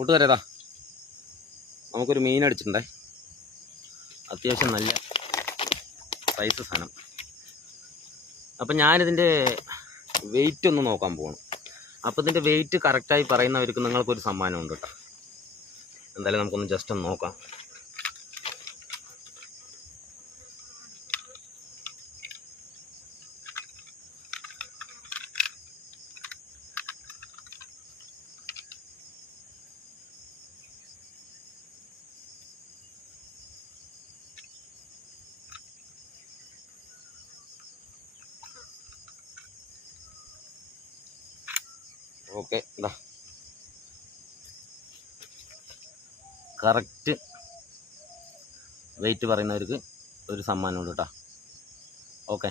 കൂട്ടുകാരേതാ നമുക്കൊരു മീൻ അടിച്ചിട്ടുണ്ടേ. അത്യാവശ്യം നല്ല സൈസ് സാധനം. അപ്പം ഞാനിതിന്റെ വെയിറ്റ് ഒന്ന് നോക്കാൻ പോകണം അപ്പോൾ ഇതിന്റെ വെയിറ്റ് കറക്റ്റായി പറയുന്നവർക്ക് നിങ്ങൾക്കൊരു സമ്മാനമുണ്ട് കേട്ടോ. എന്തായാലും നമുക്കൊന്ന് ജസ്റ്റ് ഒന്ന് നോക്കാം. ഓക്കെ ഇതാ. കറക്റ്റ് വെയിറ്റ് പറയുന്നവർക്ക് ഒരു സമ്മാനമുണ്ട് കേട്ടോ. ഓക്കെ.